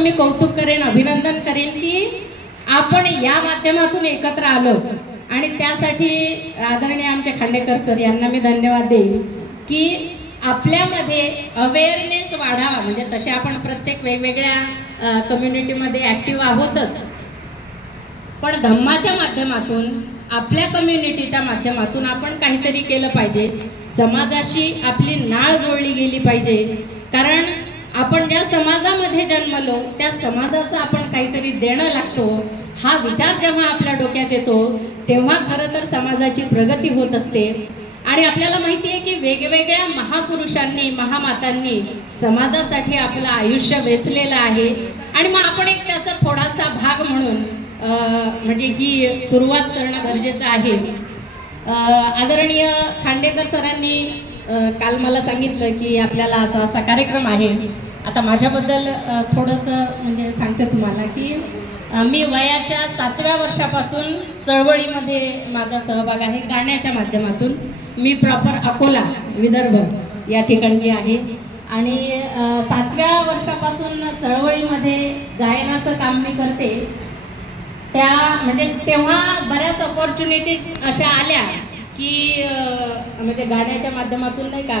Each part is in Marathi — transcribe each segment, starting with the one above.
बाबांचं मी कौतुक करेन, अभिनंदन करेन की आपण या माध्यमातून एकत्र आलो आणि त्यासाठी आदरणीय आमचे खांडेकर सर यांना मी धन्यवाद देईन की आपल्यामध्ये अवेअरनेस वाढावा. म्हणजे तसे आपण प्रत्येक वेगवेगळ्या कम्युनिटीमध्ये ऍक्टिव्ह आहोतच, पण धम्माच्या माध्यमातून आपल्या कम्युनिटीच्या माध्यमातून आपण काहीतरी केलं पाहिजे. समाजाशी आपली नाळ जोडली गेली पाहिजे, कारण आपण ज्या समाजामध्ये जन्मलो त्या समाजाचं आपण काहीतरी देणं लागतो. हा विचार जेव्हा आपल्या डोक्यात येतो तेव्हा खरं तर समाजाची प्रगती होत असते. आणि आपल्याला माहिती आहे की वेगवेगळ्या महापुरुषांनी महामातांनी समाजासाठी आपलं आयुष्य वेचलेलं आहे आणि मग आपण एक त्याचा थोडासा भाग म्हणून म्हणजे ही सुरुवात करणं गरजेचं आहे. आदरणीय खांडेकर सरांनी काल मला सांगितलं की आपल्याला असा असा कार्यक्रम आहे. आता माझ्याबद्दल थोडंसं म्हणजे सांगते तुम्हाला की मी वयाच्या 7व्या वर्षापासून चळवळीमध्ये माझा सहभाग आहे गाण्याच्या माध्यमातून. मी प्रॉपर अकोला विदर्भ या ठिकाणची आहे आणि 7व्या वर्षापासून चळवळीमध्ये गायनाचं काम मी करते. त्या म्हणजे तेव्हा बऱ्याच अपॉर्च्युनिटीज अशा आल्या की म्हणजे गाण्याच्या माध्यमातून नाही का,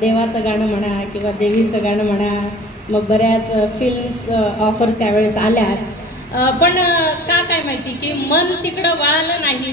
देवाचं गाणं म्हणा किंवा देवीचं गाणं म्हणा, मग बऱ्याच फिल्म्स ऑफर त्यावेळेस आल्या. पण काय माहिती की मन तिकडं वळालं नाही,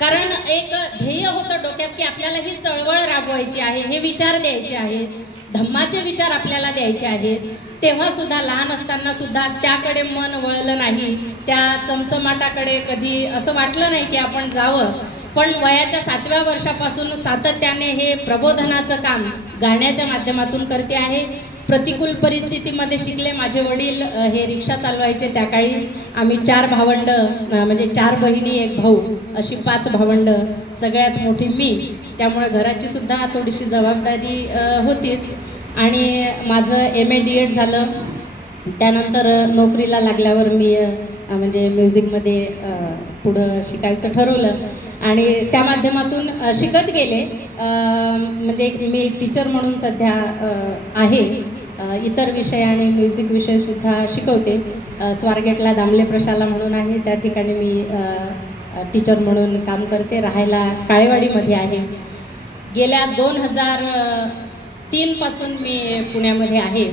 कारण एक ध्येय होतं डोक्यात की आपल्याला ही चळवळ राबवायची आहे, हे विचार द्यायचे आहेत, धम्माचे विचार आपल्याला द्यायचे आहेत. तेव्हा सुद्धा लहान असताना सुद्धा त्याकडे मन वळलं नाही, त्या चमचमाटाकडे कधी असं वाटलं नाही की आपण जावं. पण वयाच्या 7व्या वर्षापासून सातत्याने हे प्रबोधनाचं काम गाण्याच्या माध्यमातून करते आहे. प्रतिकूल परिस्थितीमध्ये शिकले. माझे वडील हे रिक्षा चालवायचे त्या काळी. आम्ही 4 भावंड म्हणजे 4 बहिणी 1 भाऊ अशी 5 भावंड, सगळ्यात मोठी मी. त्यामुळे घराची सुद्धा थोडीशी जबाबदारी होतीच. आणि माझं MA DED झालं. त्यानंतर नोकरीला लागल्यावर मी म्हणजे म्युझिकमध्ये पुढं शिकायचं ठरवलं आणि त्या माध्यमातून शिकत गेले. म्हणजे मी टीचर म्हणून सध्या आहे. इतर विषय आणि म्युझिक विषय सुद्धा शिकवते. स्वारगेटला दामले प्रशाला म्हणून आहे, त्या ठिकाणी मी टीचर म्हणून काम करते. राहायला काळेवाडीमध्ये आहे. गेल्या 2003 पासून मी पुण्यामध्ये आहे,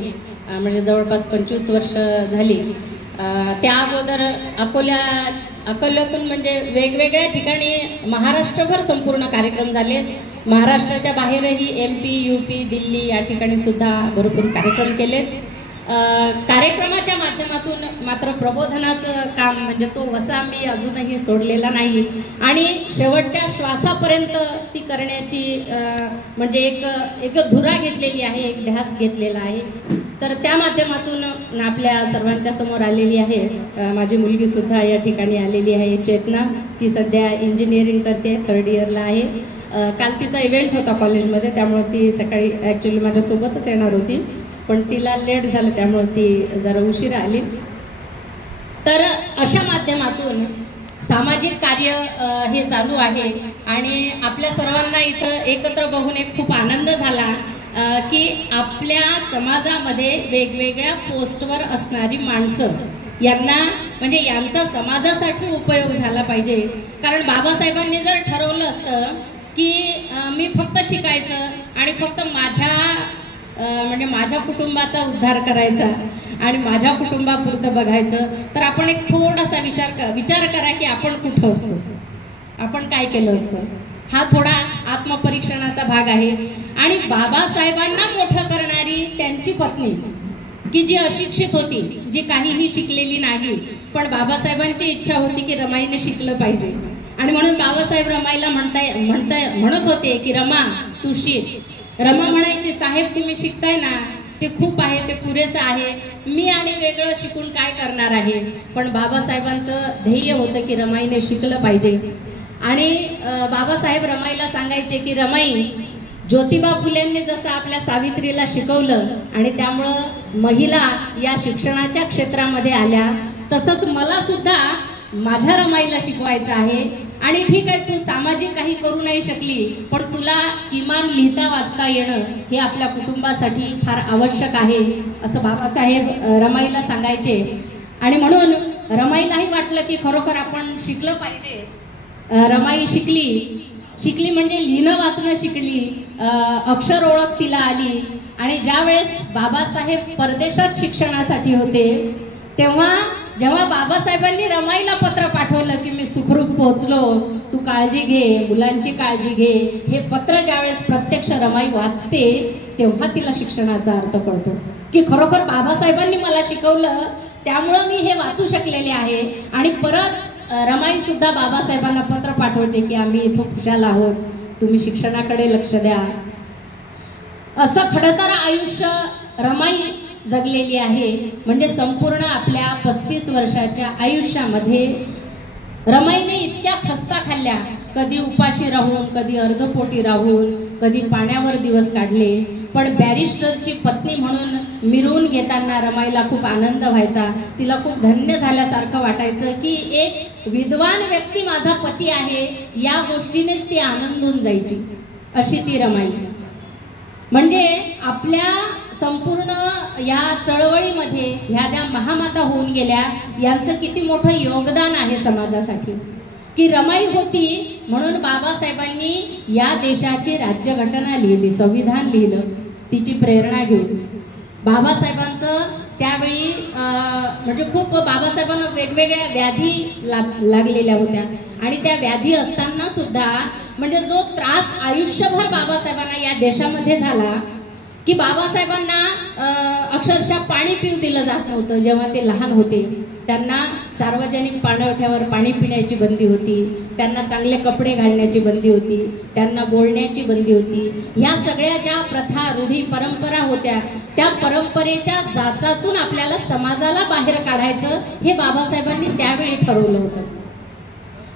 म्हणजे जवळपास 25 वर्ष झाली. त्या अगोदर अकोल्यातून म्हणजे वेगवेगळ्या ठिकाणी महाराष्ट्रभर संपूर्ण कार्यक्रम झाले. महाराष्ट्राच्या बाहेरही MP UP दिल्ली या ठिकाणी सुद्धा भरपूर कार्यक्रम केले. कार्यक्रमाच्या माध्यमातून मात्र प्रबोधनाचं काम म्हणजे तो वसा मी अजूनही सोडलेला नाही आणि शेवटच्या श्वासापर्यंत ती करण्याची म्हणजे एक धुरा घेतलेली आहे, एक ध्यास घेतलेला आहे. तर त्या माध्यमातून आपल्या सर्वांच्या समोर आलेली आहे. माझी मुलगी सुद्धा या ठिकाणी आलेली आहे, चेतना. ती सध्या इंजिनिअरिंग करते, 3rd इयरला आहे. काल तिचा इव्हेंट होता कॉलेजमध्ये, त्यामुळे ती सकाळी ॲक्च्युली माझ्यासोबतच येणार होती, पण तिला लेट झालं त्यामुळे ती जरा उशिरा आली. तर अशा माध्यमातून सामाजिक कार्य हे चालू आहे आणि आपल्या सर्वांना इथं एकत्र बघून एक खूप आनंद झाला की आपल्या समाजामध्ये वेगवेगळ्या पोस्टवर असणारी माणसं यांना म्हणजे यांचा समाजासाठी उपयोग झाला पाहिजे. कारण बाबासाहेबांनी जर ठरवलं असतं की मी फक्त शिकायचं आणि फक्त म्हणजे माझ्या कुटुंबाचा उद्धार करायचा आणि माझ्या कुटुंबापुरतं बघायचं, तर आपण एक थोडासा विचार करा की आपण कुठं असतो, आपण काय केलं असतं. हा थोडा आत्मपरीक्षणाचा भाग आहे. आणि बाबासाहेबांना मोठं करणारी त्यांची पत्नी की जी अशिक्षित होती, जी काहीही शिकलेली नाही, पण बाबासाहेबांची इच्छा होती की रमाईने शिकलं पाहिजे. आणि म्हणून बाबासाहेब रमाईला म्हणत होते की रमा तू शिक. रमा म्हणायची साहेब तुम्ही शिकताय ना, ते खूप आहे, ते पुरेसं आहे, मी आणि वेगळं शिकून काय करणार आहे. पण बाबासाहेबांचं ध्येय होतं की रमाईने शिकलं पाहिजे. आणि बाबासाहेब रमाईला सांगायचे की रमाई, ज्योतिबा फुलेंनी जसं आपल्या सावित्रीला शिकवलं आणि त्यामुळं महिला या शिक्षणाच्या क्षेत्रामध्ये आल्या, तसंच मला सुद्धा माझ्या रमाईला शिकवायचं आहे. आणि ठीक आहे तू सामाजिक काही करू नाही शकली, पण तुला किमान लिहिता वाचता येणं हे आपल्या कुटुंबासाठी फार आवश्यक आहे असं बाबासाहेब रमाईला सांगायचे. आणि म्हणून रमाईलाही वाटलं की खरोखर आपण शिकलं पाहिजे. रमाई शिकली म्हणजे लिहिणं वाचणं शिकली, अक्षर ओळख तिला आली. आणि ज्या वेळेस बाबासाहेब परदेशात शिक्षणासाठी होते जेव्हा बाबासाहेबांनी रमाईला पत्र पाठवलं की मी सुखरूप पोहोचलो, तू काळजी घे, मुलांची काळजी घे, हे पत्र ज्यावेळेस प्रत्यक्ष रमाई वाचते तेव्हा तिला शिक्षणाचा अर्थ कळतो की खरोखर बाबासाहेबांनी मला शिकवलं त्यामुळं मी हे वाचू शकलेले आहे. आणि परत रमाई सुद्धा बाबासाहेबांना पत्र पाठवते की आम्ही इथं खुशाल आहोत, तुम्ही शिक्षणाकडे लक्ष द्या. असं खडतर आयुष्य रमाई जगलेली आहे. म्हणजे संपूर्ण आपल्या 35 वर्षाच्या आयुष्यामध्ये रमाईने इतक्या खस्ता खाल्ल्या, कधी उपाशी राहून, कधी अर्धपोटी राहून, कधी पाण्यावर दिवस काढले. पण बॅरिस्टरची पत्नी म्हणून मिरवून घेताना रमाईला खूप आनंद व्हायचा. तिला खूप धन्य झाल्यासारखं वाटायचं की एक विद्वान व्यक्ती माझा पती आहे, या गोष्टीनेच ती आनंदून जायची. अशी ती रमाई. म्हणजे आपल्या संपूर्ण या चळवळीमध्ये ह्या ज्या महामाता होऊन गेल्या यांचं किती मोठं योगदान आहे समाजासाठी. की रमाई होती म्हणून बाबासाहेबांनी या देशाची राज्यघटना लिहिली, संविधान लिहिलं, तिची प्रेरणा घेऊन. बाबासाहेबांचं त्यावेळी म्हणजे खूप बाबासाहेबांना वेगवेगळ्या व्याधी लागलेल्या होत्या. आणि त्या व्याधी असताना सुद्धा म्हणजे जो त्रास आयुष्यभर बाबासाहेबांना या देशामध्ये झाला की बाबासाहेबांना अक्षरशः पाणी पिऊ दिलं जात नव्हतं. जेव्हा ते लहान होते त्यांना सार्वजनिक पाणवठ्यावर पाणी पिण्याची बंदी होती, त्यांना चांगले कपडे घालण्याची बंदी होती, त्यांना बोलण्याची बंदी होती. ह्या सगळ्या ज्या प्रथा, रूढी, परंपरा होत्या त्या परंपरेच्या जाचातून आपल्याला समाजाला बाहेर काढायचं हे बाबासाहेबांनी त्यावेळी ठरवलं होतं.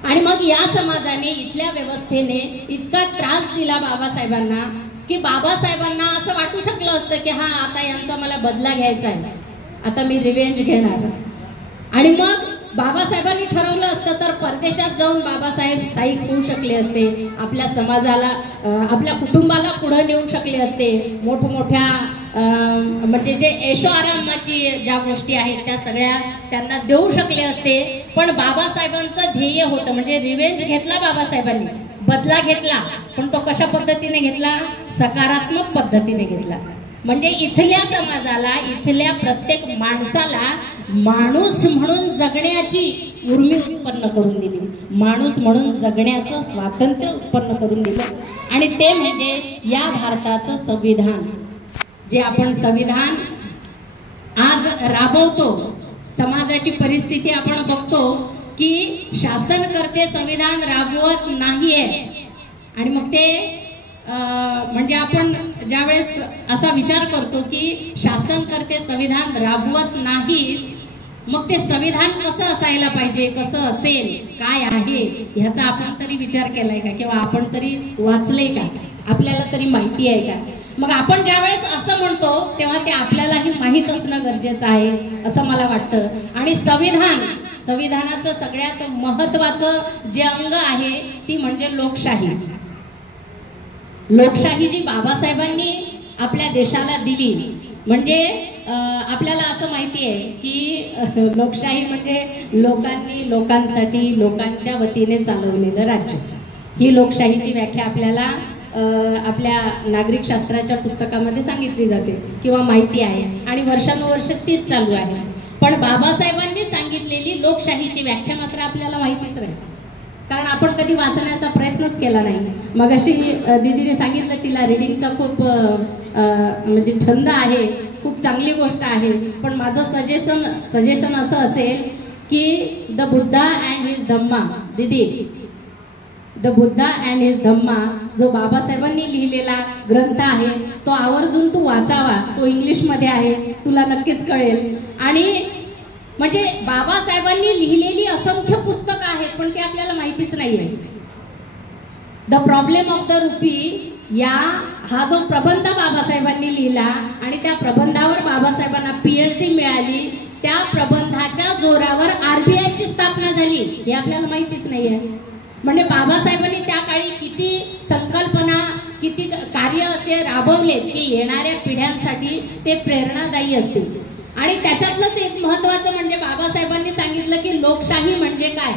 आणि मग या समाजाने, इथल्या व्यवस्थेने इतका त्रास दिला बाबासाहेबांना की बाबासाहेबांना असं वाटू शकलं असतं की हा आता यांचा मला बदला घ्यायचा आहे, आता मी रिवेंज घेणार. आणि मग बाबासाहेबांनी ठरवलं असतं तर परदेशात जाऊन बाबासाहेब स्थायिक होऊ शकले असते, आपल्या समाजाला, आपल्या कुटुंबाला पुढे नेऊ शकले असते. मोठमोठ्या म्हणजे जे ऐशो आरामाची ज्या गोष्टी आहेत त्या सगळ्या त्यांना देऊ शकले असते. पण बाबासाहेबांचं ध्येय होतं म्हणजे रिवेंज घेतला बाबासाहेबांनी, बदला घेतला, पण तो कशा पद्धतीने घेतला? सकारात्मक पद्धतीने घेतला. म्हणजे इथल्या समाजाला, इथल्या प्रत्येक माणसाला माणूस म्हणून जगण्याची उर्मी उत्पन्न करून दिली, माणूस म्हणून जगण्याचं स्वातंत्र्य उत्पन्न करून दिलं. आणि ते म्हणजे या भारताचं संविधान, जे आपण संविधान आज राबवतो. समाजाची परिस्थिती आपण बघतो की शासन करते, संविधान राबवत नाहीये. आणि मग ते म्हणजे आपण ज्यावेळेस असा विचार करतो की शासन करते, संविधान राबवत नाही, मग ते संविधान कसं असायला पाहिजे, कसं असेल, काय आहे ह्याचा आपण तरी विचार केलाय का? किंवा आपण तरी वाचलंय का? आपल्याला तरी माहिती आहे का? मग आपण ज्यावेळेस असं म्हणतो तेव्हा ते आपल्यालाही माहीत असणं गरजेचं आहे असं मला वाटतं. आणि संविधानाचं सगळ्यात महत्वाचं जे अंग आहे ती म्हणजे लोकशाही. लोकशाही जी बाबासाहेबांनी आपल्या देशाला दिली. म्हणजे आपल्याला असं माहिती आहे की लोकशाही म्हणजे लोकांनी, लोकांसाठी, लोकांच्या वतीने चालवलेलं राज्य. ही लोकशाहीची व्याख्या आपल्याला आपल्या नागरिक शास्त्राच्या पुस्तकामध्ये सांगितली जाते किंवा माहिती आहे आणि वर्षानुवर्ष तीच चालू आहे. पण बाबासाहेबांनी सांगितलेली लोकशाहीची व्याख्या मात्र आपल्याला माहितीच नाही, कारण आपण कधी वाचण्याचा प्रयत्नच केला नाही. मग अशी दीदीने सांगितलं तिला रिडिंगचा खूप म्हणजे छंद आहे, खूप चांगली गोष्ट आहे. पण माझं सजेशन असं असेल की द बुद्धा अँड हिज धम्मा, दीदी, द बुद्धा अँड हिज धम्मा जो बाबासाहेबांनी लिहिलेला ग्रंथ आहे तो आवर्जून तू वाचावा. तो इंग्लिशमध्ये आहे, तुला नक्कीच कळेल. आणि म्हणजे बाबासाहेबांनी लिहिलेली असंख्य पुस्तकं आहेत पण ते आपल्याला माहितीच नाहीये. The problem of the rupee हा जो प्रबंध बाबासाहेबांनी लिहिला आणि त्या प्रबंधावर बाबासाहेबांना PhD मिळाली, त्या प्रबंधाच्या जोरावर RBI ची स्थापना झाली हे आपल्याला माहितीच नाहीये. म्हणजे बाबासाहेबांनी त्या काळी किती संकल्पना, किती कार्य असे राबवले की येणाऱ्या पिढ्यांसाठी ते प्रेरणादायी असतील. आणि त्याच्यातलंच एक महत्वाचं म्हणजे बाबासाहेबांनी सांगितलं की लोकशाही म्हणजे काय.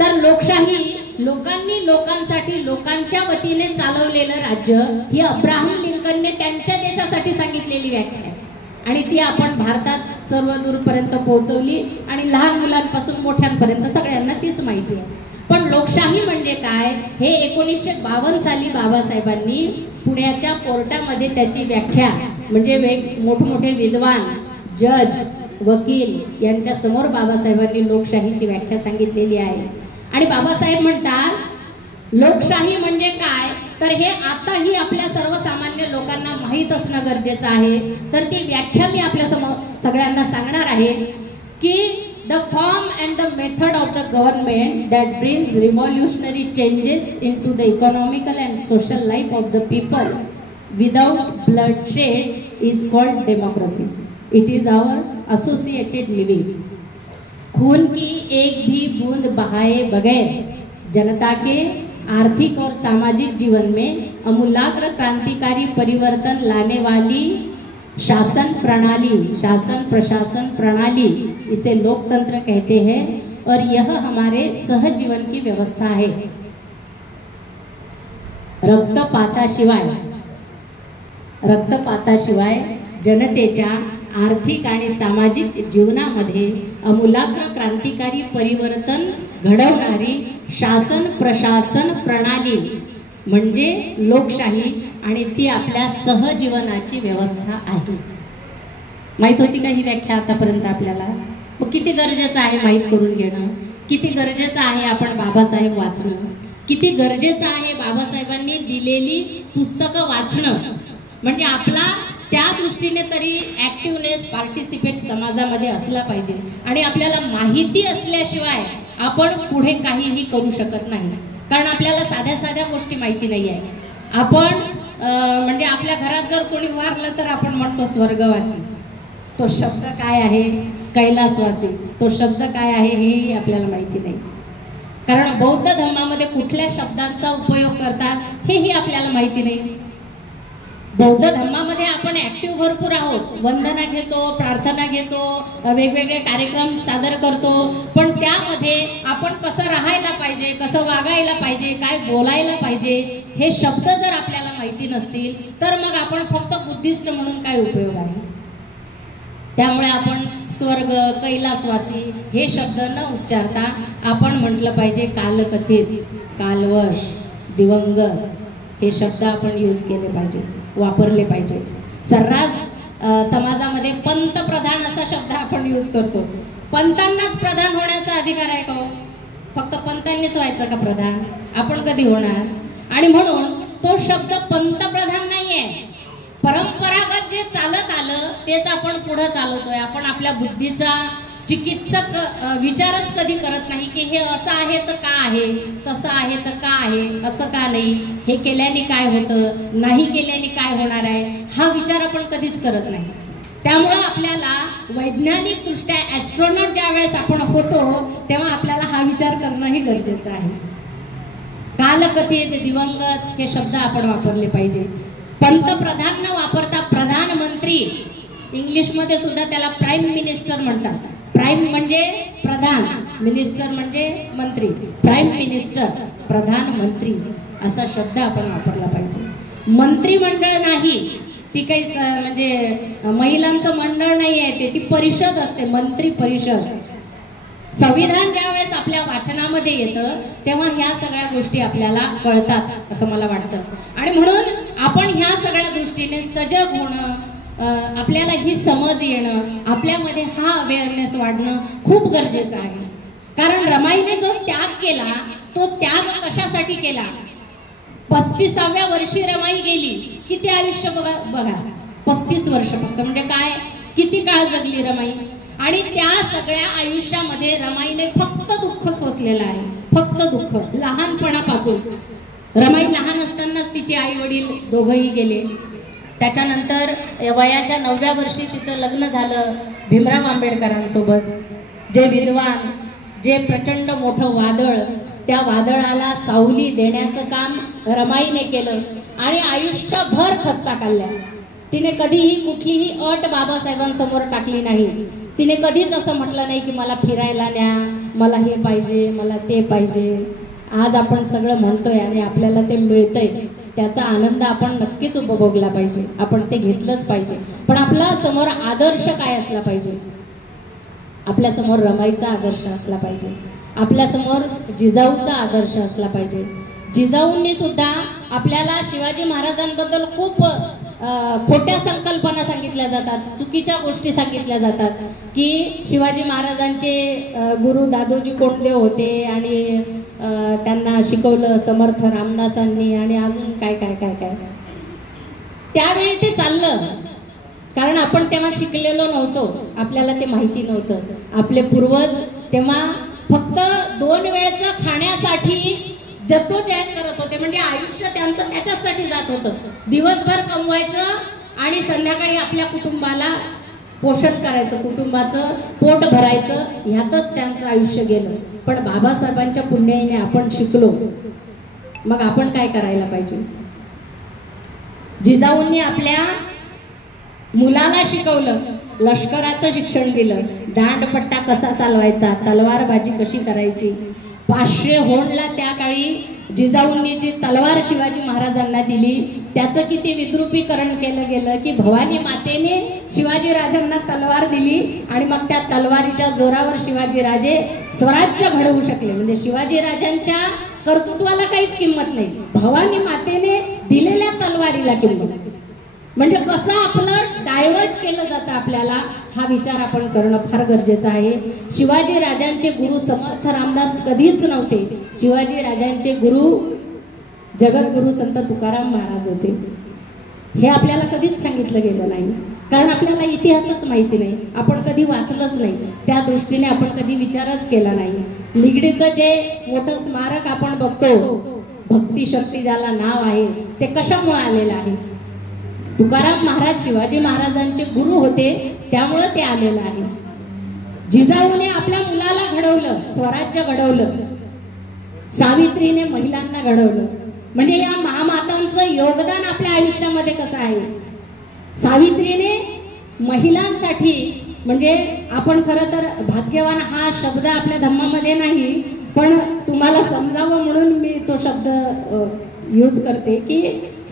तर लोकशाही लोकांनी लोकांसाठी लोकांच्या वतीने चालवलेलं राज्य ही अब्राहम लिंकनने त्यांच्या देशासाठी सांगितलेली व्याख्या आहे. आणि ती आपण भारतात सर्व दूरपर्यंत पोहोचवली आणि लहान मुलांपासून मोठ्यांपर्यंत सगळ्यांना तीच माहिती आहे. पण लोकशाही म्हणजे काय हे 1952 साली बाबासाहेबांनी पुण्याच्या कोर्टामध्ये त्याची व्याख्या म्हणजे मोठमोठे विद्वान, जज, वकील यांच्या समोर बाबासाहेबांनी लोकशाहीची व्याख्या सांगितलेली आहे. आणि बाबासाहेब म्हणतात लोकशाही म्हणजे काय तर हे आताही आपल्या सर्वसामान्य लोकांना माहीत असणं गरजेचं आहे. तर ती व्याख्या मी आपल्या सगळ्यांना सांगणार आहे की the form and the method of the government that brings revolutionary changes into the economical and social life of the people without bloodshed is called democracy. It is our associated living. खून की एक भी बूंद बहाए बगैर जनता के आर्थिक और सामाजिक जीवन में अमूलाग्र क्रांतिकारी परिवर्तन लाने वाली शासन प्रशासन प्रणाली इसे लोकतंत्र कहते हैं और यह हमारे सहजीवन की व्यवस्था है. रक्तपाताशिवाय जनतेच्या आर्थिक आणि सामाजिक जीवनामध्ये अमूलाग्र क्रांतिकारी परिवर्तन घडवणारी शासन प्रशासन प्रणाली म्हणजे लोकशाही आणि ती आपल्या सहजीवनाची व्यवस्था आहे. माहित होती का ही व्याख्या आतापर्यंत आपल्याला? मग किती गरजेचं आहे माहित करून घेणं, किती गरजेचं आहे आपण बाबासाहेब वाचणं, किती गरजेचं आहे बाबासाहेबांनी दिलेली पुस्तकं वाचणं. म्हणजे आपला त्या दृष्टीने तरी ऍक्टिव्हनेस, पार्टिसिपेट समाजामध्ये असला पाहिजे. आणि आपल्याला माहिती असल्याशिवाय आपण पुढे काहीही करू शकत नाही. कारण आपल्याला साध्या साध्या गोष्टी माहिती नाही आहे. आपण म्हणजे आपल्या घरात जर कोणी वारलं तर आपण म्हणतो स्वर्गवासी. तो शब्द काय आहे? कैलासवासी. तो शब्द काय आहे हेही आपल्याला माहिती नाही. कारण बौद्ध धर्मामध्ये कुठल्या शब्दांचा उपयोग करतात हेही आपल्याला माहिती नाही. बौद्ध धर्मामध्ये आपण ऍक्टिव्ह भरपूर आहोत. वंदना घेतो, प्रार्थना घेतो, वेगवेगळे कार्यक्रम सादर करतो. पण त्यामध्ये आपण कसं राहायला पाहिजे, कसं वागायला पाहिजे, काय बोलायला पाहिजे हे शब्द जर आपल्याला माहिती नसतील तर मग आपण फक्त बुद्धिस्ट म्हणून काय उपयोग आहे. त्यामुळे आपण स्वर्ग, कैलासवासी हे शब्द न उच्चारता आपण म्हटलं पाहिजे कालकथित, कालवश, दिवंगत हे शब्द आपण यूज केले पाहिजे, वापरले पाहिजे. सर्रास समाजामध्ये पंतप्रधान असा शब्द आपण यूज करतो. पंतांनाच प्रधान होण्याचा अधिकार आहे का? फक्त पंतांनीच व्हायचं का प्रधान? आपण कधी होणार? आणि म्हणून तो शब्द पंतप्रधान नाहीये. परंपरागत जे चालत आलं तेच आपण पुढे चालवतोय. आपण आपल्या बुद्धीचा चिकित्सक विचारच कधी करत नाही की हे असं आहे तर का आहे, तसं आहे तर का आहे, असं का नाही, हे केल्याने काय होतं, नाही केल्याने काय होणार आहे, हा विचार आपण कधीच करत नाही. त्यामुळे आपल्याला वैज्ञानिक दृष्ट्या ऍस्ट्रॉनॉट ज्या वेळेस आपण होतो तेव्हा आपल्याला हा विचार करणंही गरजेचं आहे. कालकथित, दिवंगत हे शब्द आपण वापरले पाहिजे. पंतप्रधान न वापरता प्रधानमंत्री, इंग्लिशमध्ये सुद्धा त्याला प्राईम मिनिस्टर म्हणतात. प्राईम म्हणजे प्रधान, मिनिस्टर म्हणजे मंत्री. प्राईम मिनिस्टर, प्रधानमंत्री असा शब्द आपण वापरला पाहिजे. मंत्रिमंडळ नाही, ती काही म्हणजे महिलांचं मंडळ नाही आहे, ती परिषद असते, मंत्री परिषद. संविधान ज्या वेळेस आपल्या वाचनामध्ये येतं तेव्हा ह्या सगळ्या गोष्टी आपल्याला कळतात असं मला वाटतं. आणि म्हणून आपण ह्या सगळ्या दृष्टीने सजग होणं, आपल्याला ही समज येणं, आपल्यामध्ये हा अवेअरनेस वाढणं खूप गरजेचं आहे. कारण रमाईने जो त्याग केला तो त्याग कशासाठी केला? 35व्या वर्षी रमाई गेली. किती आयुष्य बघा 35 वर्ष फक्त, म्हणजे काय किती काळ जगली रमाई. आणि त्या सगळ्या आयुष्यामध्ये रमाईने फक्त दुःख सोसलेलं आहे, फक्त दुःख. लहानपणापासून रमाई लहान असतानाच तिचे आई वडील दोघंही गेले. त्याच्यानंतर वयाच्या 9व्या वर्षी तिचं लग्न झालं भीमराव आंबेडकरांसोबत. जे विद्वान, जे प्रचंड मोठं वादळ त्या वादळाला सावली देण्याचं काम रमाईने केलं आणि आयुष्यभर खस्ता काढल्या. तिने कधीही कुठलीही अट बाबासाहेबांसमोर टाकली नाही. तिने कधीच असं म्हटलं नाही की मला फिरायला न्या, मला हे पाहिजे, मला ते पाहिजे. आज आपण सगळं म्हणतोय आणि आपल्याला ते मिळतंय, त्याचा आनंद आपण नक्कीच उपभोगला पाहिजे, आपण ते घेतलंच पाहिजे. पण आपला समोर आदर्श काय असला पाहिजे? आपल्या समोर रमाईचा आदर्श असला पाहिजे, आपल्या समोर जिजाऊचा आदर्श असला पाहिजे. जिजाऊंनी सुद्धा आपल्याला शिवाजी महाराजांबद्दल खूप खोट्या संकल्पना सांगितल्या जातात, चुकीच्या गोष्टी सांगितल्या जातात की शिवाजी महाराजांचे गुरु दादोजी कोंडदेव होते आणि त्यांना शिकवलं समर्थ रामदासांनी आणि अजून काय काय काय काय. त्यावेळी ते चाललं, कारण आपण तेव्हा शिकलेलो नव्हतो, आपल्याला ते माहिती नव्हतं. आपले पूर्वज तेव्हा फक्त 2 वेळचं खाण्यासाठी जद्दोजहद करत होते. म्हणजे आयुष्य त्यांचं त्याच्यासाठी जात होतं. दिवसभर कमवायचं आणि संध्याकाळी आपल्या कुटुंबाला पोषण करायचं, कुटुंबाचं पोट भरायचं, ह्यातच त्यांचं आयुष्य गेलं. पण बाबासाहेबांच्या पुण्याईने आपण शिकलो. मग आपण काय करायला पाहिजे? जिजाऊंनी आपल्या मुलाला शिकवलं, लष्कराचं शिक्षण दिलं, दांडपट्टा कसा चालवायचा, तलवारबाजी कशी करायची. 500 होंडला त्या काळी जिजाऊंनी जी तलवार शिवाजी महाराजांना दिली त्याचं किती विद्रुपीकरण केलं गेलं की भवानी मातेने शिवाजी राजांना तलवार दिली आणि मग त्या तलवारीच्या जोरावर शिवाजी राजे स्वराज्य घडवू शकले. म्हणजे शिवाजी राजांच्या कर्तृत्वाला काहीच किंमत नाही, भवानी मातेने दिलेल्या तलवारीला किंमत. म्हणजे कसं आपलं डायव्हर्ट केलं जातं आपल्याला, हा विचार आपण करणं फार गरजेचं आहे. शिवाजी राजांचे गुरु समर्थ रामदास कधीच नव्हते. शिवाजी राजांचे गुरु जगद्गुरु संत तुकाराम महाराज होते. हे आपल्याला कधीच सांगितलं गेलं नाही, कारण आपल्याला इतिहासच माहिती नाही, आपण कधी वाचलंच नाही, त्या दृष्टीने आपण कधी विचारच केला नाही. निगडीचं जे मोठं स्मारक आपण बघतो, भक्ती शक्ती ज्याला नाव आहे, ते कशामुळे आलेलं आहे? तुकाराम महाराज शिवाजी महाराजांचे गुरु होते, त्यामुळे ते आलेलं आहे. जिजाऊने आपल्या मुलाला घडवलं, स्वराज्य घडवलं. सावित्रीने महिलांना घडवलं. म्हणजे या महामातांचं योगदान आपल्या आयुष्यामध्ये कसं आहे? सावित्रीने महिलांसाठी, म्हणजे आपण खरं तर भाग्यवान हा शब्द आपल्या धर्मामध्ये नाही, पण तुम्हाला समजावं म्हणून मी तो शब्द यूज करते की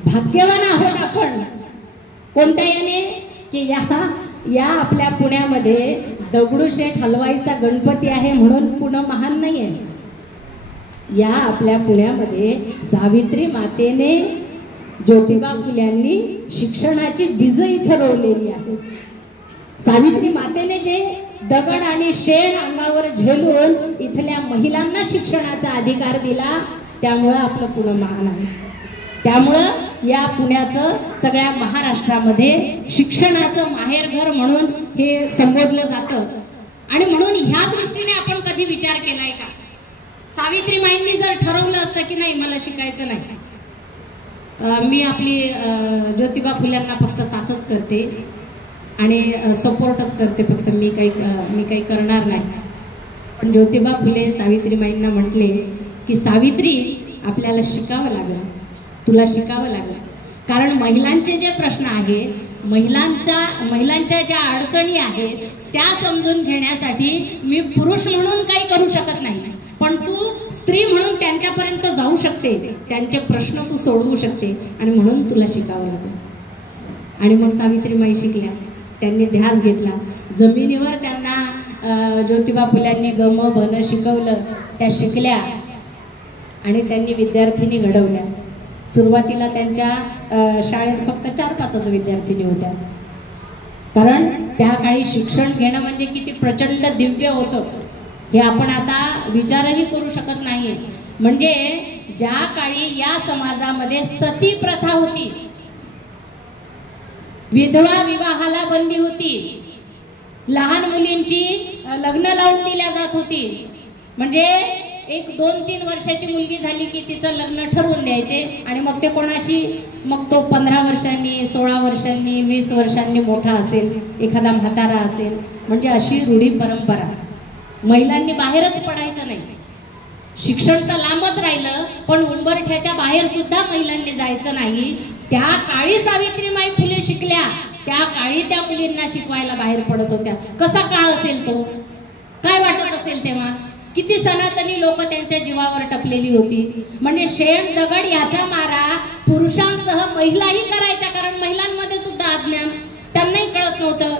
भाग्यवान आहोत आपण. कोणत्या याने? की या आपल्या पुण्यामध्ये दगडूशेठ हलवाईचा गणपती आहे म्हणून पुणे महान नाही आहे. या आपल्या पुण्यामध्ये सावित्री मातेने, ज्योतिबा फुल्यांनी शिक्षणाची बीज इथे रोवलेली आहे. सावित्री मातेने जे दगड आणि शेण अंगावर झेलून इथल्या महिलांना शिक्षणाचा अधिकार दिला, त्यामुळं आपलं पुणे महान आहे. त्यामुळं या पुण्याचं सगळ्या महाराष्ट्रामध्ये शिक्षणाचं माहेरघर म्हणून हे संबोधलं जातं. आणि म्हणून ह्या दृष्टीने आपण कधी विचार केलाय का? सावित्रीमाईंनी जर ठरवलं असतं की नाही मला शिकायचं नाही, मी आपली ज्योतिबा फुल्यांना फक्त साथच करते आणि सपोर्टच करते, फक्त मी काही करणार नाही. पण ज्योतिबा फुले सावित्रीमाईंना म्हटले की सावित्री आपल्याला शिकावं लागलं, तुला शिकावं लागलं. कारण महिलांचे जे प्रश्न आहेत, महिलांच्या ज्या अडचणी आहेत त्या समजून घेण्यासाठी मी पुरुष म्हणून काही करू शकत नाही, पण तू स्त्री म्हणून त्यांच्यापर्यंत जाऊ शकते, त्यांचे प्रश्न तू सोडवू शकते, आणि म्हणून तुला शिकावं लागलं. आणि मग सावित्रीमाई शिकल्या, त्यांनी ध्यास घेतला. जमिनीवर त्यांना ज्योतिबा फुल्यांनी गम भन शिकवलं, त्या शिकल्या आणि त्यांनी विद्यार्थिनी घडवल्या. सुरुवातीला त्यांच्या शाळेत फक्त 4-5च विद्यार्थिनी होत्या, कारण त्या काळी शिक्षण घेणं म्हणजे किती प्रचंड दिव्य होतं हे आपण आता विचारही करू शकत नाही. म्हणजे ज्या काळी या समाजामध्ये सती प्रथा होती, विधवा विवाहाला बंदी होती, लहान मुलींची लग्न लावून दिल्या जात होती. म्हणजे 1-2-3 वर्षाची मुलगी झाली की तिचं लग्न ठरवून द्यायचे आणि मग ते कोणाशी, मग तो 15 वर्षांनी 16 वर्षांनी 20 वर्षांनी मोठा असेल, एखादा म्हातारा असेल. म्हणजे अशी रूढी परंपरा. महिलांनी बाहेरच पडायचं नाही. शिक्षण तर लांबच राहिलं, पण उंबरठ्याच्या बाहेर सुद्धा महिलांनी जायचं नाही. त्या काळी सावित्रीबाई फुले शिकल्या, त्या काळी त्या मुलींना शिकवायला बाहेर पडत होत्या. कसा काळ असेल तो, काय वाटत असेल तेव्हा? किती सनातनी लोक त्यांच्या जीवावर टपलेली होती. म्हणजे शेण दगड याचा मारा पुरुषांसह महिलाही करायच्या, कारण महिलांमध्ये सुद्धा अज्ञान, त्यांनाही कळत नव्हतं.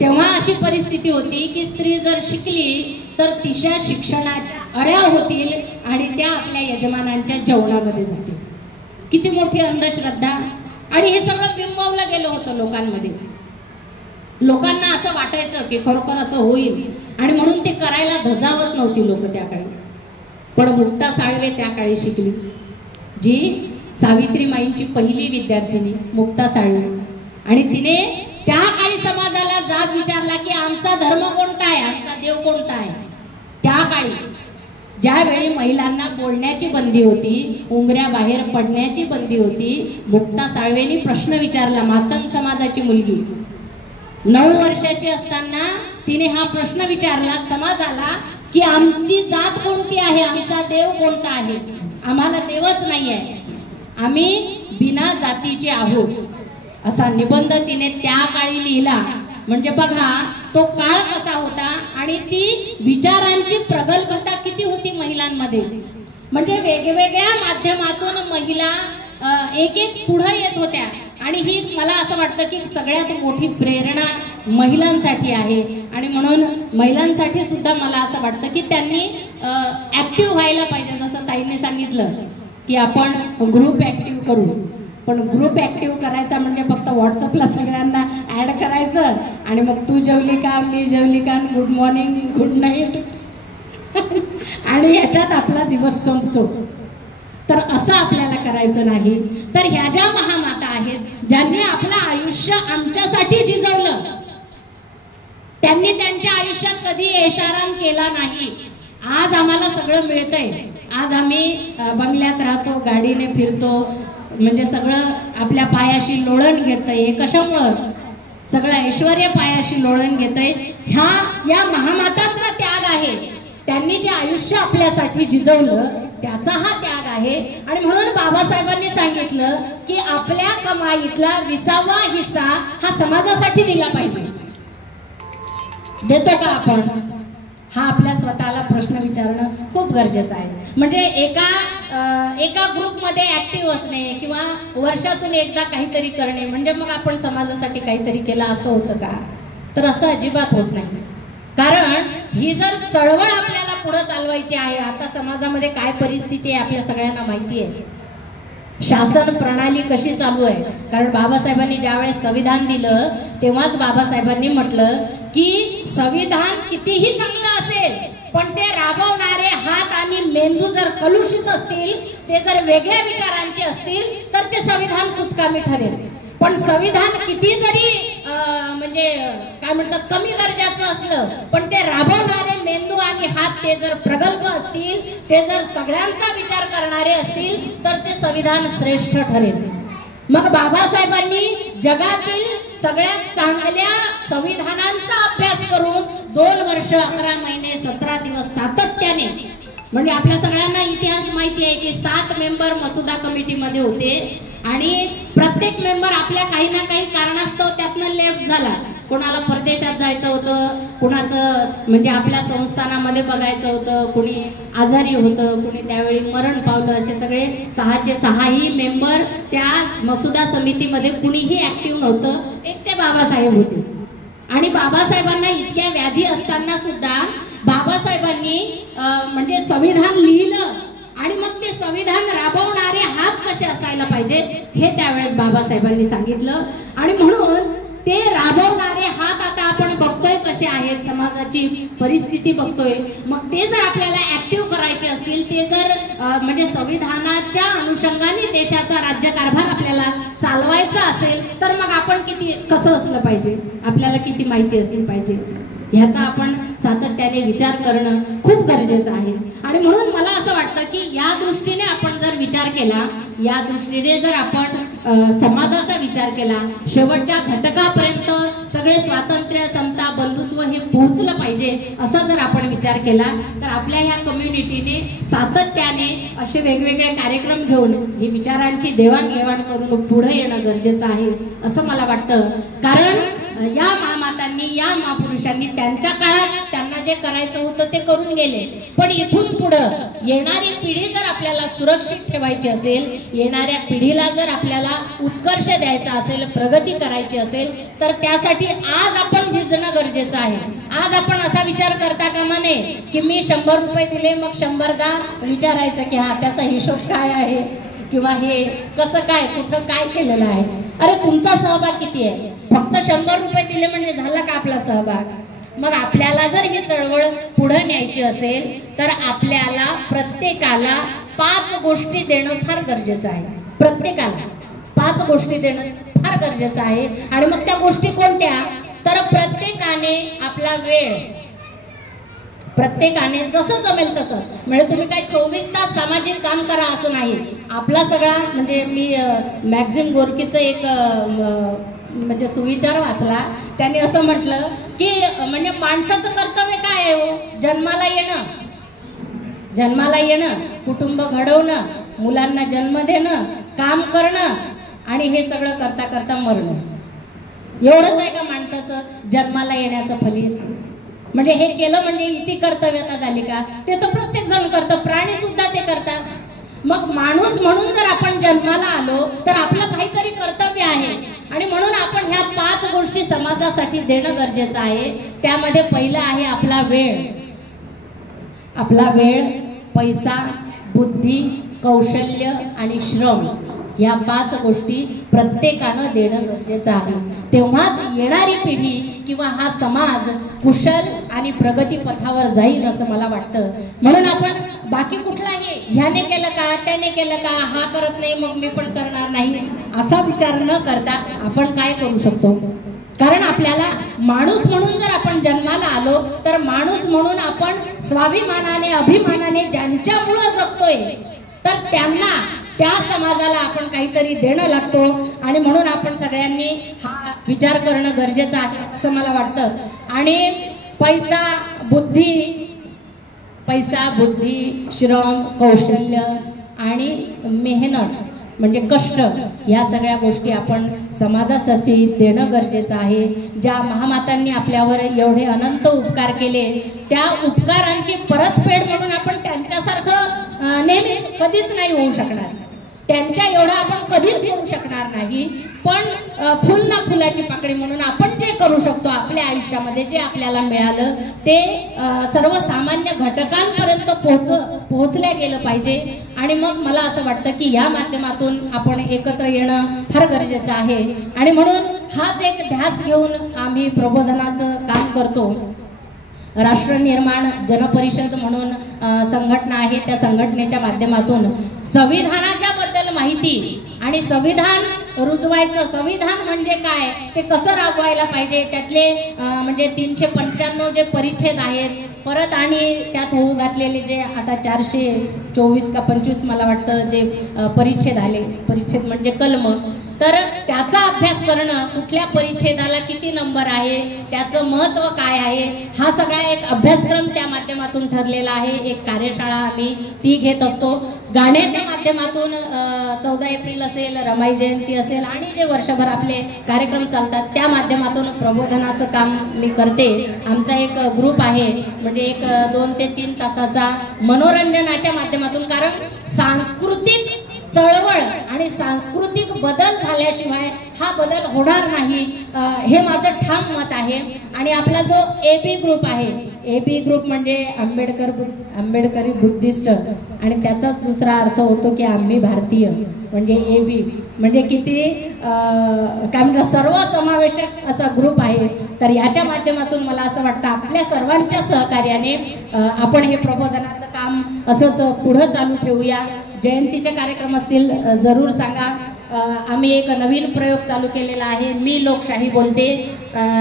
तेव्हा अशी परिस्थिती होती की स्त्री जर शिकली तर तिच्या शिक्षणाच्या अड्या होतील आणि त्या आपल्या यजमानांच्या जेवणामध्ये जातील. किती मोठी अंधश्रद्धा. आणि हे सगळं बिंबवलं गेलं होतं लोकांमध्ये. लोकांना असं वाटायचं की खरोखर असं होईल आणि म्हणून ते करायला धजावत नव्हती लोक त्या काळी. पण मुक्ता साळवे त्या काळी शिकली, जी सावित्रीमाईंची पहिली विद्यार्थिनी मुक्ता साळवे. आणि तिने त्या काळी समाजाला जाब विचारला की आमचा धर्म कोणता आहे, आमचा देव कोणता आहे. त्या काळी ज्यावेळी महिलांना बोलण्याची बंदी होती, उंबऱ्या बाहेर पडण्याची बंदी होती, मुक्ता साळवेनी प्रश्न विचारला. मातंग समाजाची मुलगी 9 वर्षाची असताना तिने हा प्रश्न विचारला समाजाला की आमची जात कोणती आहे, आमचा देव कोणता आहे. आम्हाला देवच नाही आहे, आम्ही बिना जातीचे आहोत, असा निबंध तिने त्या काळी लिहिला. म्हणजे बघा तो काळ कसा होता आणि ती विचारांची प्रगल्भता किती होती महिलांमध्ये. म्हणजे वेगवेगळ्या माध्यमातून महिला एक एक पुढे येत होत्या. आणि ही मला असं वाटतं की सगळ्यात मोठी प्रेरणा महिलांसाठी आहे. आणि म्हणून महिलांसाठी सुद्धा मला असं वाटतं की त्यांनी ऍक्टिव्ह व्हायला पाहिजे. जसं ताईने सांगितलं की आपण ग्रुप ऍक्टिव्ह करू, पण ग्रुप ऍक्टिव्ह करायचा म्हणजे फक्त व्हॉट्सअपला सगळ्यांना ऍड करायचं आणि मग तू जेवली का, मी जेवली का, गुड मॉर्निंग, गुड नाईट आणि याच्यात आपला दिवस संपतो. तर असं आपल्याला करायचं नाही. तर ह्या ज्या महामाता आहेत ज्यांनी आपलं आयुष्य आमच्यासाठी झिजवलं, त्यांनी त्यांच्या आयुष्यात कधी ऐशाराम केला नाही. आज आम्हाला सगळं मिळतंय, आज आम्ही बंगल्यात राहतो, गाडीने फिरतो, म्हणजे सगळं आपल्या पायाशी लोळण घेतंय. कशामुळं? सगळं ऐश्वर्य पायाशी लोळण घेतंय. या महामातांचा त्याग आहे. त्यांनी जे आयुष्य आपल्यासाठी झिजवलं त्याचा हा त्याग आहे. आणि म्हणून बाबासाहेबांनी सांगितलं की आपल्या कमाईतला 20वा हिस्सा हा समाजासाठी दिला पाहिजे. देतो का आपण? हा आपल्या स्वतःला प्रश्न विचारणं खूप गरजेचं आहे. म्हणजे एका ग्रुपमध्ये ऍक्टिव्ह असणे किंवा वर्षातून एकदा काहीतरी करणे म्हणजे मग आपण समाजासाठी काहीतरी केलं असं होतं का? तर असं अजिबात होत नाही. कारण ही जर चळवळ आपल्याला पुढे चालवायची आहे, आता समाजामध्ये काय परिस्थिती आहे आपल्या सगळ्यांना माहिती आहे. शासन प्रणाली कशी चालू आहे. कारण बाबासाहेबांनी ज्यावेळेस संविधान दिलं तेव्हाच बाबासाहेबांनी म्हटलं की संविधान कितीही चांगलं असेल पण ते राबवणारे हात आणि मेंदू जर कलुषित असतील, ते जर वेगळ्या विचारांचे असतील तर ते संविधान कुचकामी ठरेल. पण संविधान किती जरी म्हणजे काय म्हणतात कमी दर्जाचं असलं पण ते राबवणारे मेंदू आणि हात ते जर प्रगल्भ असतील, ते जर सगळ्यांचा विचार करणारे असतील तर ते संविधान श्रेष्ठ ठरेल. मग बाबासाहेबांनी जगातील सगळ्यात चांगल्या संविधानांचा अभ्यास करून 2 वर्ष 11 महिने 17 दिवस सातत्याने, म्हणजे आपल्या सगळ्यांना इतिहास माहिती आहे की 7 मेंबर मसुदा कमिटीमध्ये होते आणि प्रत्येक मेंबर आपल्या काही ना काही कारणास्तव त्यातनं लेफ्ट झाला. कोणाला परदेशात जायचं होतं, कुणाचं म्हणजे आपल्या संस्थानामध्ये बघायचं होतं, कुणी आजारी होतं, कुणी त्यावेळी मरण पावलं. असे सगळे 6चे 6ही मेंबर त्या मसुदा समितीमध्ये कुणीही ऍक्टिव्ह नव्हतं, एकटे बाबासाहेब होते. आणि बाबासाहेबांना इतक्या व्याधी असताना सुद्धा बाबासाहेबांनी म्हणजे संविधान लिहिलं आणि मग ते संविधान राबवणारे हात कसे असायला पाहिजेत हे त्यावेळेस बाबासाहेबांनी सांगितलं. आणि म्हणून ते राबवणारे हात आता आपण बघतोय कसे आहेत, समाजाची परिस्थिती बघतोय. मग ते जर आपल्याला ऍक्टिव्ह करायचे असतील, ते जर म्हणजे संविधानाच्या अनुषंगाने देशाचा राज्यकारभार आपल्याला चालवायचा असेल तर मग आपण कसं असलं पाहिजे, आपल्याला किती माहिती असली पाहिजे, ह्याचा आपण सातत्याने विचार करणं खूप गरजेचं आहे. आणि म्हणून मला असं वाटतं की या दृष्टीने आपण जर विचार केला, या दृष्टीने जर आपण समाजाचा विचार केला, शेवटच्या घटकापर्यंत सगळे स्वातंत्र्य, समता, बंधुत्व हे पोहोचलं पाहिजे असं जर आपण विचार केला तर आपल्या ह्या कम्युनिटीने सातत्याने असे वेगवेगळे कार्यक्रम घेऊन ही विचारांची देवाणघेवाण करून पुढे येणं गरजेचं आहे असं मला वाटतं. कारण या महामातांनी, या महापुरुषांनी त्यांच्या काळात त्यांना जे करायचं होतं ते करून गेले. पण इथून पुढं येणारी पिढी जर आपल्याला सुरक्षित ठेवायची असेल, येणाऱ्या पिढीला जर आपल्याला उत्कर्ष द्यायचा असेल, प्रगती करायची असेल तर त्यासाठी आज आपण झिजणं गरजेचं आहे. आज आपण असा विचार करता कामा नये की मी 100 रुपये दिले मग 100दा विचारायचं की हा त्याचा हिशोब काय आहे किंवा हे कसं काय, कुठं काय केलेलं आहे. अरे तुमचा सहभाग किती आहे? फक्त 100 रुपये दिले म्हणजे झाला का आपला सहभाग? मग आपल्याला जर ही चळवळ पुढे न्यायची असेल तर आपल्याला प्रत्येकाला 5 गोष्टी देणं फार गरजेचं आहे. प्रत्येकाला 5 गोष्टी देणं फार गरजेचं आहे. आणि मग त्या गोष्टी कोणत्या? तर प्रत्येकाने आपला वेळ, प्रत्येकाने जसं जमेल तसं, म्हणजे तुम्ही काय 24 तास सामाजिक काम करा असं नाही. आपला सगळा म्हणजे मी मॅक्झिम गोर्कीचं एक म्हणजे सुविचार वाचला. त्यांनी असं म्हटलं की म्हणजे माणसाचं कर्तव्य काय आहे हो? जन्माला येणं, जन्माला येणं, कुटुंब घडवणं, मुलांना जन्म देणं, काम करणं आणि हे सगळं करता करता मरणं. एवढंच आहे का माणसाचं जन्माला येण्याचं फलित? म्हणजे हे केलं म्हणजे इथे कर्तव्यता झाली का? ते तर प्रत्येक जण करतं, प्राणी सुद्धा ते करतात. मग माणूस म्हणून जर आपण जन्माला आलो तर आपलं काहीतरी कर्तव्य आहे आणि म्हणून आपण ह्या 5 गोष्टी समाजासाठी देणं गरजेचं आहे. त्यामध्ये पहिलं आहे आपला वेळ. आपला वेळ, पैसा, बुद्धी, कौशल्य आणि श्रम या 5 गोष्टी प्रत्येकानं देणं गरजेचं आहे. तेव्हाच येणारी पिढी किंवा हा समाज कुशल आणि प्रगती पथावर जाईल असं मला वाटतं. म्हणून आपण बाकी कुठलाही ह्याने केलं का, त्याने केलं का, हा करत नाही मग मी पण करणार नाही असा विचार न करता आपण काय करू शकतो? कारण आपल्याला माणूस म्हणून जर आपण जन्माला आलो तर माणूस म्हणून आपण स्वाभिमानाने, अभिमानाने ज्यांच्यामुळं जगतोय तर त्यांना, त्या समाजाला आपण काहीतरी देणं लागतो. आणि म्हणून आपण सगळ्यांनी हा विचार करणं गरजेचं आहे असं मला वाटतं. आणि पैसा, बुद्धी, श्रम, कौशल्य आणि मेहनत म्हणजे कष्ट या सगळ्या गोष्टी आपण समाजासाठी देणं गरजेचं आहे. ज्या महामातांनी आपल्यावर एवढे अनंत उपकार केले त्या उपकारांची परतफेड म्हणून आपण त्यांच्यासारखं नेहमीच कधीच नाही होऊ शकणार. त्यांच्या एवढं आपण कधीच करू शकणार नाही. पण फुल ना फुलाची पाकळी म्हणून आपण जे करू शकतो आपल्या आयुष्यामध्ये, जे आपल्याला मिळालं ते सर्वसामान्य घटकांपर्यंत पोहोचल्या गेलं पाहिजे. आणि मग मला असं वाटतं की या माध्यमातून आपण एकत्र येणं फार गरजेचं आहे. आणि म्हणून हाच एक ध्यास घेऊन आम्ही प्रबोधनाचं काम करतो. राष्ट्र निर्माण जनपरिषद म्हणून संघटना आहे. त्या संघटनेच्या माध्यमातून संविधानाच्या बद्दल माहिती आणि संविधान रुजवायचं, संविधान म्हणजे काय, ते कसं राबवायला पाहिजे, त्यातले म्हणजे 395 जे परिच्छेद आहेत परत आणि त्यात होऊ घातलेले जे आता 424 का 25 मला वाटतं जे परिच्छेद आले, परिच्छेद म्हणजे कलम, तर त्याचा अभ्यास करणं, कुठल्या परिच्छेदाला किती नंबर आहे, त्याचं महत्त्व काय आहे, हा सगळा एक अभ्यासक्रम त्या माध्यमातून ठरलेला आहे. एक कार्यशाळा आम्ही ती घेत असतो. गाण्याच्या माध्यमातून 14 एप्रिल असेल, रमाई जयंती असेल आणि जे वर्षभर आपले कार्यक्रम चालतात त्या माध्यमातून प्रबोधनाचं काम मी करते. आमचा एक ग्रुप आहे, म्हणजे एक 2 ते 3 तासाचा मनोरंजनाच्या माध्यमातून, कारण सांस्कृतिक चळवळ आणि सांस्कृतिक बदल झाल्याशिवाय हा बदल होणार नाही, हे माझं ठाम मत आहे. आणि आपला जो AB ग्रुप आहे, AB ग्रुप म्हणजे आंबेडकरी बुद्धिस्ट, आणि त्याचाच दुसरा अर्थ होतो की आम्ही भारतीय, म्हणजे AB म्हणजे किती काय म्हणतात, सर्वसमावेशक असा ग्रुप आहे. तर याच्या माध्यमातून मला असं वाटतं आपल्या सर्वांच्या सहकार्याने आपण हे प्रबोधनाचं काम असंच पुढं चालू ठेवूया. जयंतीचे कार्यक्रम असतील जरूर सांगा. आम्ही एक नवीन प्रयोग चालू केलेला आहे, मी लोकशाही बोलते.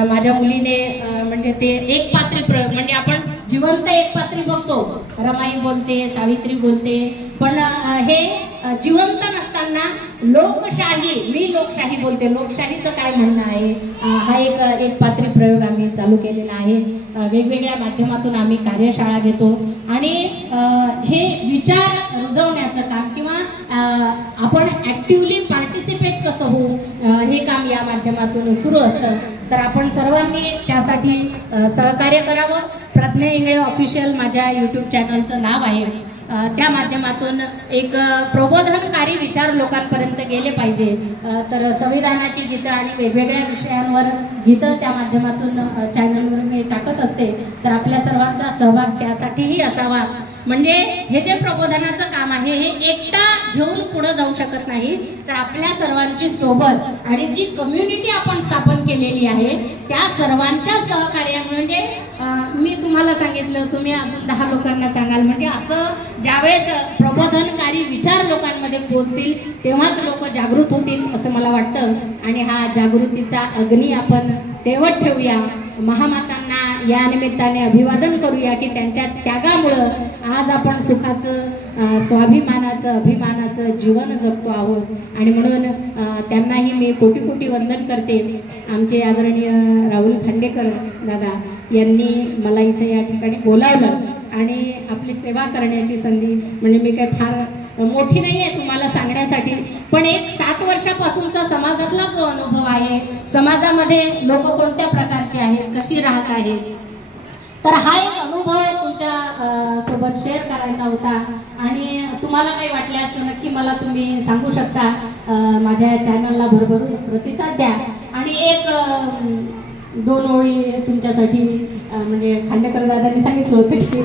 माझ्या मुलीने म्हणजे ते एक पात्री प्रयोग, म्हणजे आपण जिवंत एक पात्री बघतो, रमाई बोलते, सावित्री बोलते, पण हे जिवंत नसताना लोकांना लोकशाही, मी लोकशाही बोलते, लोकशाहीचं काय म्हणणं आहे, हा एक पात्री प्रयोग आम्ही चालू केलेला आहे. वेगवेगळ्या माध्यमातून आम्ही कार्यशाळा घेतो आणि हे विचार रुजवण्याचं काम किंवा आपण ॲक्टिव्हली पार्टिसिपेट कसं होऊ हे काम या माध्यमातून सुरू असतं. तर आपण सर्वांनी त्यासाठी सहकार्य करावं. प्रज्ञा इंगळे ऑफिशियल माझ्या यूट्यूब चॅनलचं नाव आहे. त्या माध्यमातून एक प्रबोधनकारी विचार लोकांपर्यंत गेले पाहिजे. तर संविधानाची गीतं आणि वेगवेगळ्या विषयांवर गीतं त्या माध्यमातून चॅनलवर मी टाकत असते. तर आपल्या सर्वांचा सहभाग त्यासाठीही असावा. म्हणजे हे जे प्रबोधनाचं काम आहे हे एकटा घेऊन पुढे जाऊ शकत नाही, तर आपल्या सर्वांची सोबत आणि जी कम्युनिटी आपण स्थापन केलेली आहे त्या सर्वांच्या सहकार्यामुळे, म्हणजे मी तुम्हाला सांगितलं, तुम्ही अजून 10 लोकांना सांगाल, म्हणजे असं ज्यावेळेस प्रबोधनकारी विचार लोकांमध्ये पोहोचतील तेव्हाच लोक जागृत होतील असं मला वाटतं. आणि हा जागृतीचा अग्नी आपण तेवत ठेवूया. महामातांना या निमित्ताने अभिवादन करूया की त्यांच्या त्यागामुळं आज आपण सुखाचं, स्वाभिमानाचं, अभिमानाचं जीवन जगतो आहोत. आणि म्हणून त्यांनाही मी कोटी कोटी वंदन करते. आमचे आदरणीय राहुल खांडेकर दादा यांनी मला इथे या ठिकाणी बोलावलं आणि आपली सेवा करण्याची संधी, म्हणजे मी काही फार मोठी नाही आहे तुम्हाला सांगण्यासाठी, पण एक 7 वर्षापासूनचा समाजातला जो अनुभव आहे, समाजामध्ये लोक कोणत्या प्रकारचे आहेत, कशी राहत आहेत, तर हा एक अनुभव तुमच्या सोबत शेअर करायचा होता. आणि तुम्हाला काही वाटल्यास नक्की मला तुम्ही सांगू शकता. माझ्या चॅनलला भरभरून प्रतिसाद द्या. आणि एक 2 ओळी तुमच्यासाठी, म्हणजे खांडेकर दादांनी सांगितलं होतं की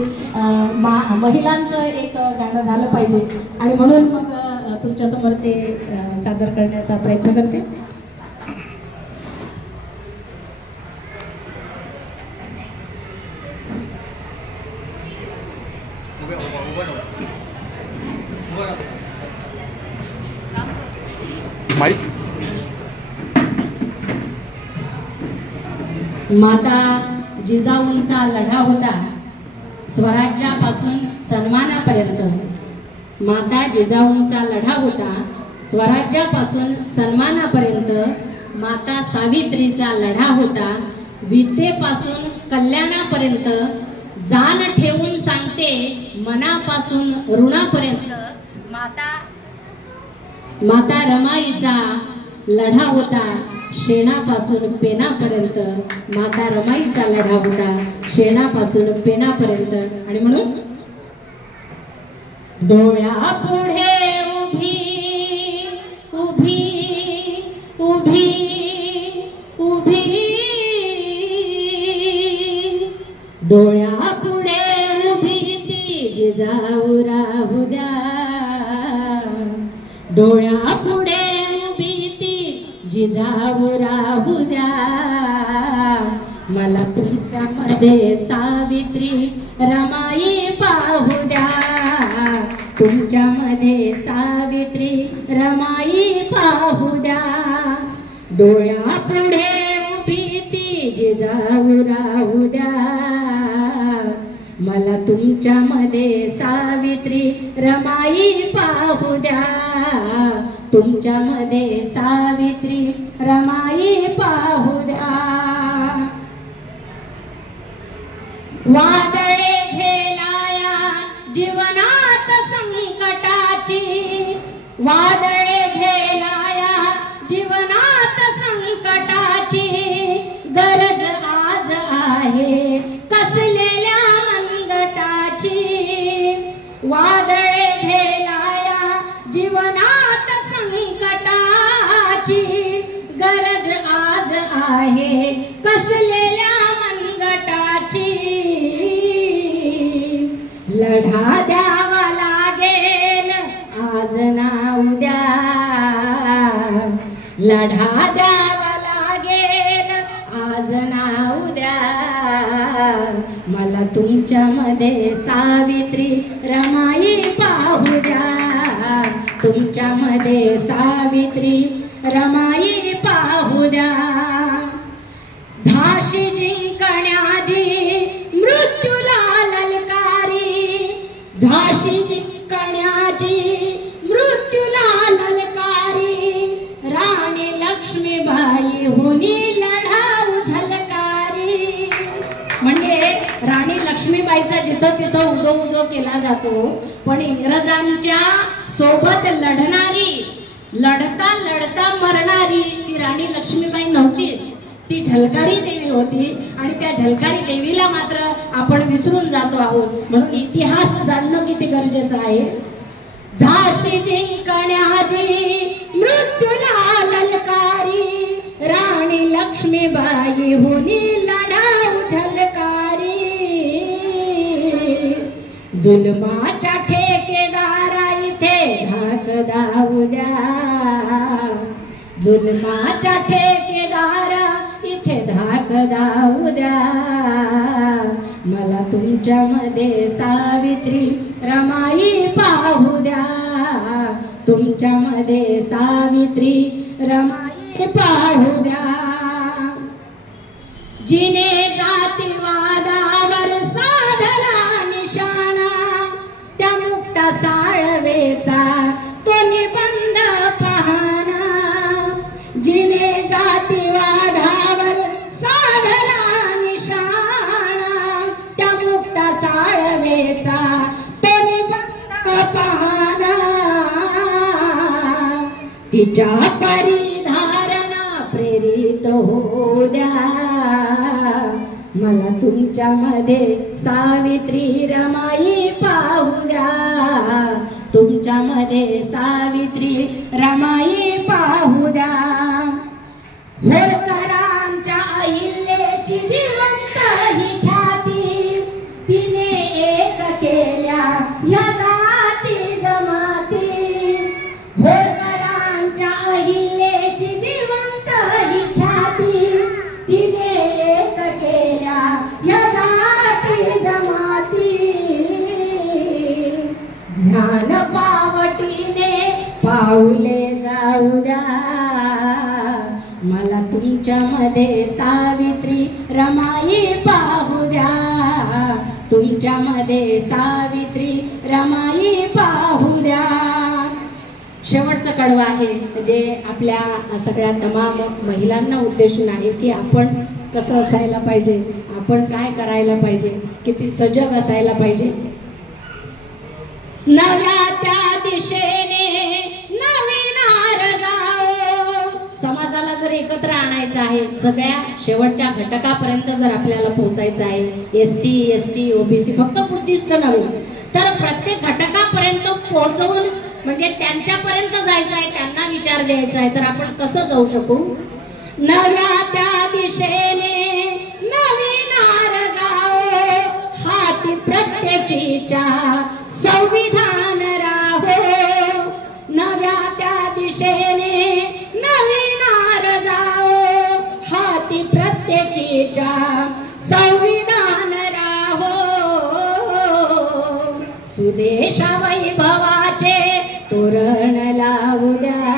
महिलांचं एक गाणं झालं पाहिजे आणि म्हणून मग तुमच्यासमोर ते सादर करण्याचा प्रयत्न करते. माता जिजाऊंचा लढा होता स्वराज्यापासून सन्मानापर्यंत. माता जिजाऊंचा लढा होता स्वराज्यापासून सन्मानापर्यंत. माता सावित्रीचा लढा होता विद्येपासून कल्याणापर्यंत. जाण ठेवून सांगते मनापासून ऋणापर्यंत. माता रमाईचा लढा होता शेणापासून पेनापर्यंत. माता रमाईचा लढा होता शेणापासून पेनापर्यंत. आणि म्हणून डोळ्यापुढे उभी उभी उभी उभी, डोळ्यापुढे उभी ती जिजाऊ राहू द्या. डोळ्यापुढे जिजाऊ राहू द्या. मला तुमच्यामध्ये सावित्री रमाई पाहू द्या. तुमच्यामध्ये सावित्री रमाई पाहू द्या. डोळ्यापुढे उभी ती जिजाऊ राहू द्या. मला तुमच्यामध्ये सावित्री रमाई पाहू द्या. तुमच्यामध्ये सावित्री रमाई पाहू द्या. वादळे झेलाया जीवनात संकटाची. वादळे झेलाया जीवनात संकटाची. गरज आज आहे कसलेल्या मनगटाची. वादळे झेलाया जीवनात संकटाची. गरज आज आहे कसलेल्या मनगटाची. लढा द्यावा लागेल आज ना उद्या. लढा द्यावा लागेल आज ना उद्या. मला तुमच्यामध्ये सावित्री रमाई पाहू द्या. तुमच्यामध्ये सावित्री रमाई पाहू द्या. झाशी जिंकण्याची मृत्यूला ललकारी. झाशी जिंकण्याची मृत्यूला ललकारी. राणी लक्ष्मीबाईचा जिथं तिथं उदो उदो केला जातो, पण इंग्रजांच्या सोबत लढणारी, लढता लढता मरणारी ती राणी लक्ष्मीबाई नव्हतीच, ती झलकारी देवी होती. आणि त्या झलकारी देवीला मात्र आपण विसरून जातो आहोत. म्हणून इतिहास जाणणं किती गरजेचं आहे. झाशी जिंकण्याची मृत्यूला ललकारी, राणी लक्ष्मीबाई होनी लढाऊ झलकारी. जुलमाच्या ठेकेदारा इथे धाक दाऊ द्या, जुलमाच्या ठेकेदारा इथे धाक दाऊ द्या. मला तुमच्यामध्ये सावित्री रमाई पाहू द्या, तुमच्यामध्ये सावित्री रमाई पाहू द्या. जिने जातीवादावर साधला निशाणा, त्या मुक्ता साळवेचा तो निबंध पाहणा. जिने जातीवादावर साधला निशाणा, त्या मुक्ता साळवेचा तो निबंध पाहणा. तिच्या परिधारणा प्रेरित होऊ द्या, मला तुमच्यामध्ये सावित्री रमाई पाहू द्या, तुमच्यामध्ये सावित्री रमाई पाहू द्या. होळकरांच्या अहिल्याची जिवंत ही ख्याती, तिने एक केल्या या जाती जमाती. होळकरांच्या अहिल्याची जिवंत ही ख्याती, तिने एक केल्या या जाती जमाती. ज्ञान पावटीने पाऊले जाऊ द्या, मला तुमच्यामध्ये सावित्री रमाई पाहू द्या, तुमच्यामध्ये सावित्री रमाई पाहू द्या. शेवटचं कडवं आहे जे आपल्या सगळ्या तमाम महिलांना उद्देशून आहे की आपण कसं असायला पाहिजे, आपण काय करायला पाहिजे, किती सजग असायला पाहिजे. नव्या त्या दिशेने नवीन जाओ. समाजाला जर एकत्र आणायचं आहे, सगळ्या शेवटच्या घटकापर्यंत जर आपल्याला पोहोचायचं आहे, SC ST OBC फक्त बुद्धिस्ट नव्हे तर प्रत्येक घटकापर्यंत पोहोचवून म्हणजे त्यांच्यापर्यंत जायचं आहे, त्यांना विचार द्यायचा आहे, तर आपण कसं जाऊ शकू. नव्या त्या दिशेने नवीन जाओ, हाती प्रत्येकीच्या संविधान राहो. नव्या त्या दिशेने नवीन जाओ, हाती प्रत्येकीच्या संविधान राहो. सुदेशा वैभवाचे तोरण लावू द्या,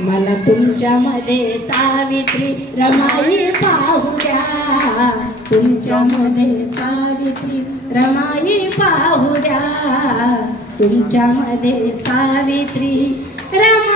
मला तुमच्यामध्ये सावित्री रमाई पाहू द्या, तुमच्यामध्ये सावित्री रमाई पाहू द्या, तुमच्यामध्ये सावित्री रमाई